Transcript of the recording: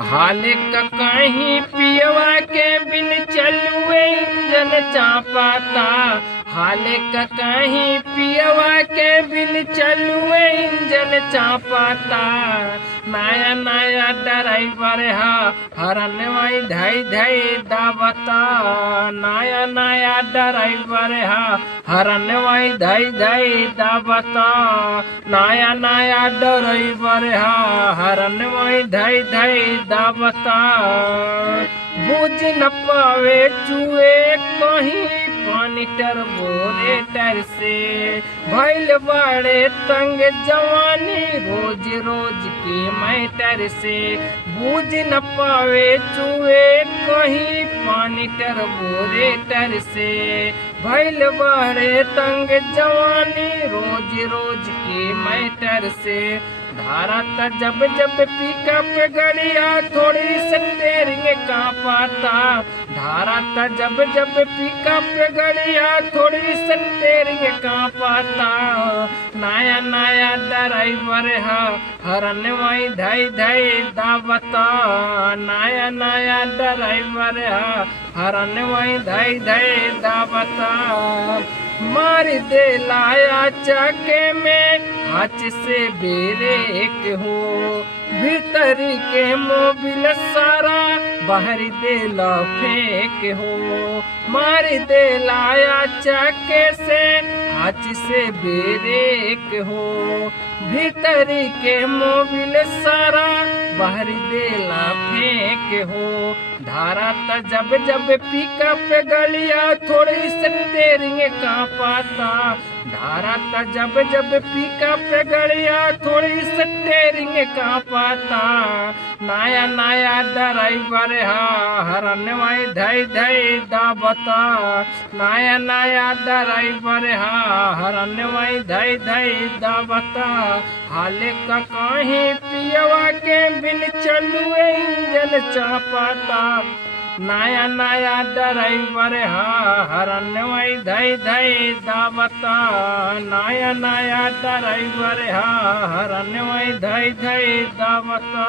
हाल कहीं पियवा के बिन चलुए इंजन चापाता। हाल कहीं पियवा के बिन चलुए इंजन चापाता। नया नया ड्राइवर हा हरन वही धई धई दाबता। नया नया ड्राइवर हा हरन वही धई धई दाबता। नया नया ड्राइवर हा हरन वही धई धई दाबता। बुझ न पावे चुए कहीं पानी टर्बोरेटर से। भइल बड़े तंग जवानी रोज रोज के मैटर से। बुझ न पावे चुए कहीं पानी टर्बोरेटर से। भइल बड़े तंग जवानी रोज रोज के मैटर से। धारा त जब जब पिकअप गड़िया थोड़ी स्टेरिंग कांपाता। धारा त जब जब पिकअप गड़िया थोड़ी स्टेरिंग कांपाता। नया नया ड्राइवर हा हरन वही धई धई दाबता। नया नया ड्राइवर हा हरन वही धई धई दाबता। मार दे लाया चके में हाथ से ब्रेक हो। भीतर के मोबिल सारा बाहर देला फेंक हो। मार दे लाया चके से हाथ से ब्रेक हो। भीतर के मोबिल सारा बाहर देला फेंक हो। धारा त जब जब पिकअप गलिया थोड़ी स्टेरिंग कांपाता। धारा त जब जब पिकअप गलिया थोड़ी स्टेरिंग कांपाता। नया नया ड्राइवर हा हरन वही धई धई दाबता। नया नया ड्राइवर हा हरन वही धई धई दाबता। हाल कहीं पियवा के बिन चलुए इंजन चापाता। नया नया ड्राइवर हा हरन वही धई धई दाबता। नया नया ड्राइवर हा हरन वही धई धई दाबता।